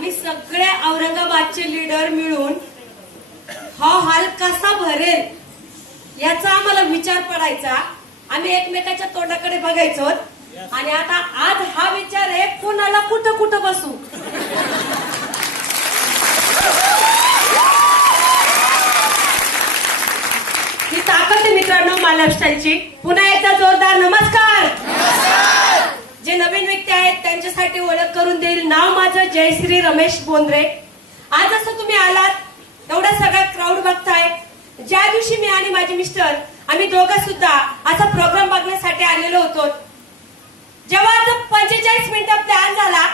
आम्ही सगळे औरंगाबादचे लीडर मिळून हा हॉल कसा भरेल याचा आम्हाला विचार पडायचा. आम्ही एकमेकाच्या तोंडाकडे बघायचो आणि आता आज हा विचार आहे कोणाला कुठं कुठं बसू. ही ताकद आहे मित्रांनो माय लाईफस्टाईलची. पुन्हा एकदा जोरदार नमस्कार. जे नवीन व्यक्ती आहेत त्यांच्यासाठी ओळख करून देईल. नाव माझं जयश्री रमेश बोंद्रे. आज असं तुम्ही आलात एवढा सगळा क्राऊड बघताय. ज्या दिवशी मी आणि माझे मिस्टर आम्ही दोघं सुद्धा असा प्रोग्राम बघण्यासाठी आलेलो होतो. जेव्हा 45 मिनिटं प्लॅन झाला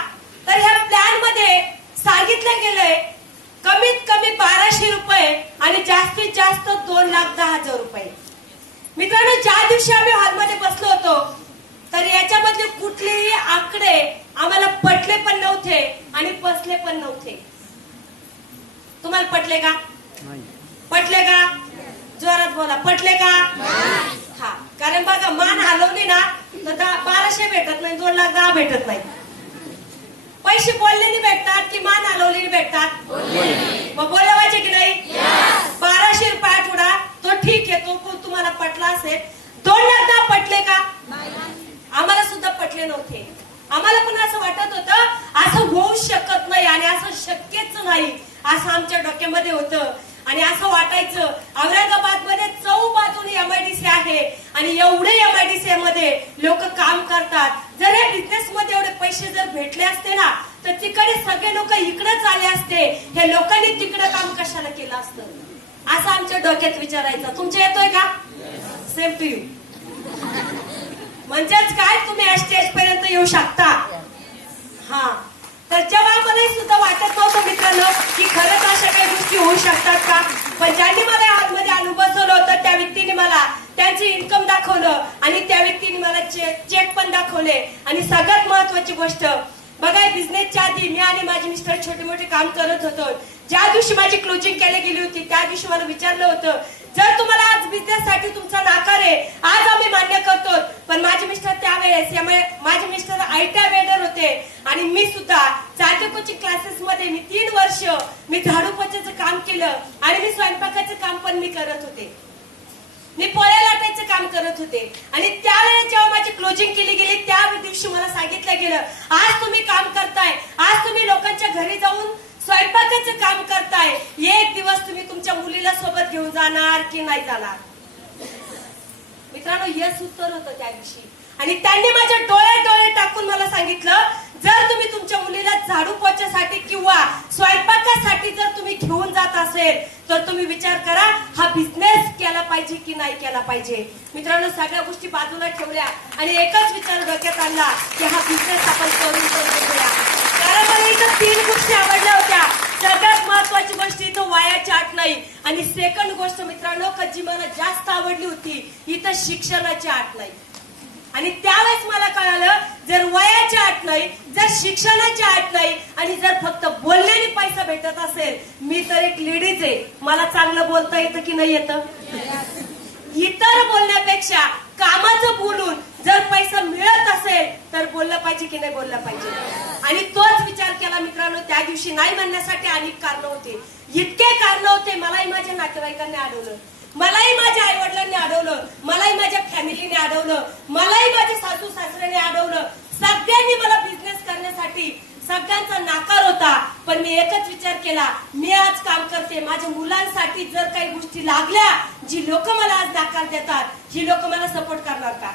तर ह्या प्लॅन मध्ये सांगितलं गेलंय कमीत कमी 1200 रुपये आणि जास्तीत जास्त 2,10,000 रुपये. मित्रांनो ज्या दिवशी आम्ही हॉलमध्ये बसलो होतो तर याच्यामधले कुठलेही आकडे आम्हाला पटले पण नव्हते आणि बसले पण नव्हते. तुम्हाला पटले का? पटले का? जोरात बोला. पटले का? हा. कारण बघा मान हलवली ना तर 1200 भेटत नाही, 2,10,000 भेटत नाही. पैसे बोललेनी भेटतात की मान हलवलेनी भेटतात? मग बोलले पाहिजे की नाही? 1200 रुपये आठवडा तो ठीक आहे, तो तुम्हाला पटला असेल. 2,10,000 पटले का? आम्हाला सुद्धा पटले नव्हते. आम्हाला पण असं वाटत होतं असं होऊ शकत नाही आणि असं शक्यच नाही असं आमच्या डोक्यामध्ये होतं. आणि असं वाटायचं औरंगाबाद मध्ये 4 बाजूने MIDC आहे आणि एवढे MIDC मध्ये लोक काम करतात. जर या बिझनेस मध्ये एवढे पैसे जर भेटले असते ना तर तिकडे सगळे लोक इकडेच आले असते. हे लोकांनी तिकडे काम कशाला केलं असतं असं आमच्या डोक्यात विचारायचं. तुमच्या येतोय का? Same to you. म्हणजेच काय तुम्ही या स्टेज पर्यंत येऊ शकता. हा. तर जेव्हा मला सुद्धा वाटत नव्हतं मित्रांनो की खरंच अशा काही गोष्टी होऊ शकतात का. पण ज्यांनी मला आतमध्ये आणून बसवलं होतं त्या व्यक्तीने मला त्यांचे इन्कम दाखवलं आणि त्या व्यक्तीने मला चेक पण दाखवले. आणि सगळ्यात महत्वाची गोष्ट बघा बिझनेसच्या आधी मी आणि माझे मिस्टर छोटे मोठे काम करत होतो. ज्या दिवशी माझी क्लोजिंग केली गेली होती त्या दिवशी मला विचारलं होतं जर तुम्हाला आज बिझनेस साठी तुमचा नाकार आहे आज आम्ही मान्य करतो. पण माझे मिस्टर त्यावेळेस माझे मिस्टर IT वेडर होते आणि मी सुद्धा चाटे कोचिंग क्लासेस मध्ये मी 3 वर्ष मी झाडू पोछाचं काम केलं आणि मी स्वयंपाकाचं काम पण मी करत होते. मी पोळ्या लाटायचं काम करत होते. आणि त्यावेळेस जेव्हा माझी क्लोजिंग केली गेली त्या दिवशी मला सांगितलं गेलं आज तुम्ही काम करताय, आज तुम्ही लोकांच्या घरी जाऊन स्वयंपाकाचं काम करताय, एक दिवस तुम्ही तुमच्या मुलीला सोबत घेऊन जाणार की नाही जाणार. मित्रांनो हेच उत्तर होतं त्या दिवशी. आणि त्यांनी माझ्या डोळे टाकून मला सांगितलं जर तुम्ही तुमच्या मुलीला झाडू पोछ्यासाठी किंवा स्वयंपाकासाठी जर तुम्ही घेऊन जात असेल तर तुम्ही विचार करा हा बिझनेस केला पाहिजे की नाही केला पाहिजे. मित्रांनो सगळ्या गोष्टी बाजूला ठेवल्या आणि एकच विचार डोक्यात आणला की हा बिझनेस आपण करून बघूया. कारण मला इथं 3 गोष्टी आवडल्या होत्या. सगळ्यात महत्वाची गोष्ट इथं वयाची अट नाही आणि सेकंड गोष्ट मित्रांनो जी मला जास्त आवडली होती इथं शिक्षणाची अट नाही. आणि त्यावेळेस मला कळालं जर वयाची अट नाही, जर शिक्षणाची अट नाही आणि जर फक्त बोलण्याने पैसा भेटत असेल, मी तर एक लेडीज आहे, मला चांगलं बोलता येतं की नाही येतं? इतर बोलण्यापेक्षा कामाचं बोलून जर पैसा मिळत असेल तर बोललं पाहिजे की नाही बोललं पाहिजे. आणि तोच विचार केला मित्रांनो. त्या दिवशी नाही म्हणण्यासाठी अनेक कारण होते, इतके कारण होते. मलाही माझ्या नातेवाईकांनी अडवलं, मलाही माझ्या आई वडिलांनी अडवलं, मलाही माझ्या फॅमिलीने अडवलं, मलाही माझ्या सासू सासऱ्याने अडवलं. सगळ्यांनी मला बिझनेस करण्यासाठी सगळ्यांचा नाकार होता. पण मी एकच विचार केला मी आज काम करते माझ्या मुलांसाठी. जर काही गोष्टी लागल्या जी लोक मला आज नाकार देतात ही लोक मला सपोर्ट करणार का?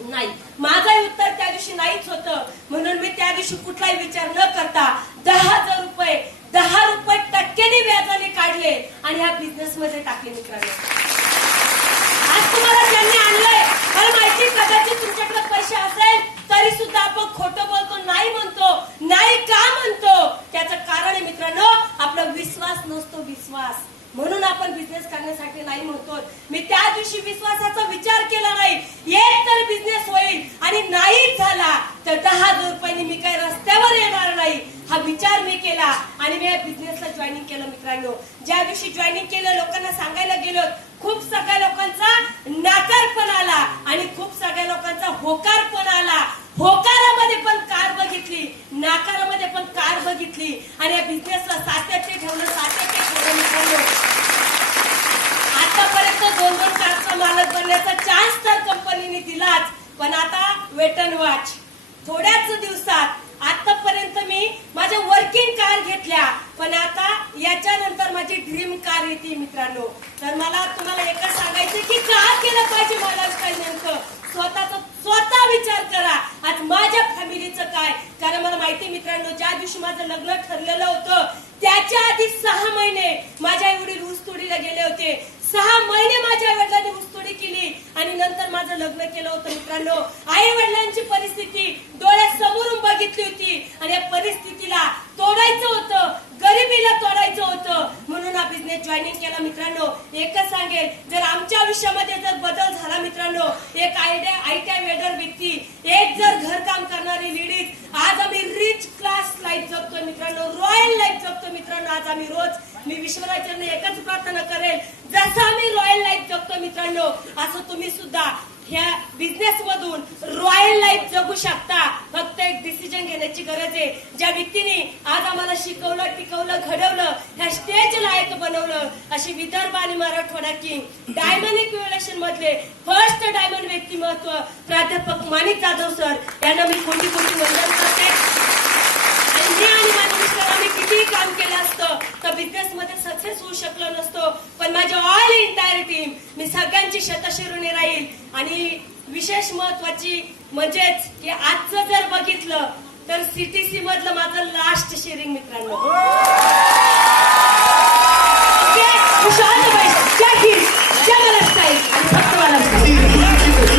नाही. माझं उत्तर त्या दिवशी नाहीच होतं. म्हणून मी त्या दिवशी कुठलाही विचार न करता 10,000 रुपये 10 रुपये टक्क्याने व्याजाने काढले आणि ह्या बिझनेस मध्ये टाकले. मित्रांनो आज तुम्हाला ज्यांनी आणलंय मला माहिती कदाचित तुमच्याकडे पैसे असेल तरी सुद्धा आपण खोटं बोलतो, नाही म्हणतो. नाही का म्हणतो त्याचं कारण आहे मित्रांनो आपला विश्वास नसतो. विश्वास म्हणून आपण बिझनेस करण्यासाठी नाही म्हणतो. मी त्या दिवशी विश्वासाचा विचार केला नाही. एक तर बिझनेस होईल आणि नाहीच झाला तर 10,000 रुपयांनी मी काही रस्त्यावर येणार नाही हा विचार मी केला आणि मी या बिझनेसला जॉईनिंग केलं. मित्रांनो ज्या दिवशी जॉईनिंग केलं लोकांना सांगायला गेलो खूप सगळ्या लोकांचा नाकार पण आला आणि खूप सगळ्या लोकांचा होकार पण आला. होकारामध्ये पण कार बघितली, नाकारामध्ये पण कार बघितली वॉच. थोड्याच दिवसात आतापर्यंत मी माझ्या वर्किंग कार घेतल्या, पण आता याच्यानंतर माझी ड्रीम कार येते मित्रांनो. तर मला तुम्हाला एकच सांगायचं की का केलं पाहिजे माझं लाईफस्टाईल नेमकं. स्वतः विचार करा आज माझ्या फॅमिलीचं काय. कारण मला माहिती मित्रांनो, ज्या दिवशी माझं लग्न ठरलेलं होतं त्याच्या आधी 6 महिने माझ्या आई वडील ऊसतोडीला गेले होते. 6 महिने माझ्या वडिलांनी ऊसतोडी केली आणि नंतर माझं लग्न केलं होतं मित्रांनो. आई वडिलांची परिस्थिती डोळ्यासमोरून बघितली होती आणि या परिस्थितीला तोडायचं होतं, गरिबीला तोडायचं होतं, म्हणून हा बिझनेस जॉईनिंग केला मित्रांनो. एकच सांगेल, जर आमच्या आयुष्यामध्ये जर बदल झाला मित्रांनो, एक आयटीआय वेडर व्यक्ती, एक जर घरकाम करणारी लेडीज, आज आम्ही रिच क्लास लाईफ जगतोय मित्रांनो, रॉयल लाईफ जगतोय मित्रांनो. आज आम्ही रोज मी विश्वराजांना एकच प्रार्थना करेल, जसं आम्ही रॉयल लाईफ जगतो मित्रांनो, असं तुम्ही सुद्धा ह्या बिझनेस मधून रॉयल लाईफ जगू शकता. फक्त एक डिसिजन घेण्याची गरज आहे. ज्या व्यक्तीने आज आम्हाला शिकवलं, टिकवलं, घडवलं, ह्या स्टेज लायक बनवलं, अशी विदर्भ आणि मराठवाडा किंग डायमंड इक्विलेशन मधले फर्स्ट डायमंड व्यक्तिमत्व प्राध्यापक माणिक जाधव सर यांना मी कोटी कोटी वंदन करते. मी आणि माझे मिस्टर आम्ही कितीही काम केलं असतं तर बिझनेस मध्ये सक्सेस होऊ शकलो नसतो. पण माझ्या ऑल एंटायर टीम, मी सगळ्यांची शतशिरोने राहील. आणि विशेष महत्वाची म्हणजेच की आजचं जर बघितलं तर सीटीसी मधलं माझं लास्ट शेअरिंग मित्रांनो. जय हिंद, जय महाराष्ट्र आणि फक्त महाराष्ट्र.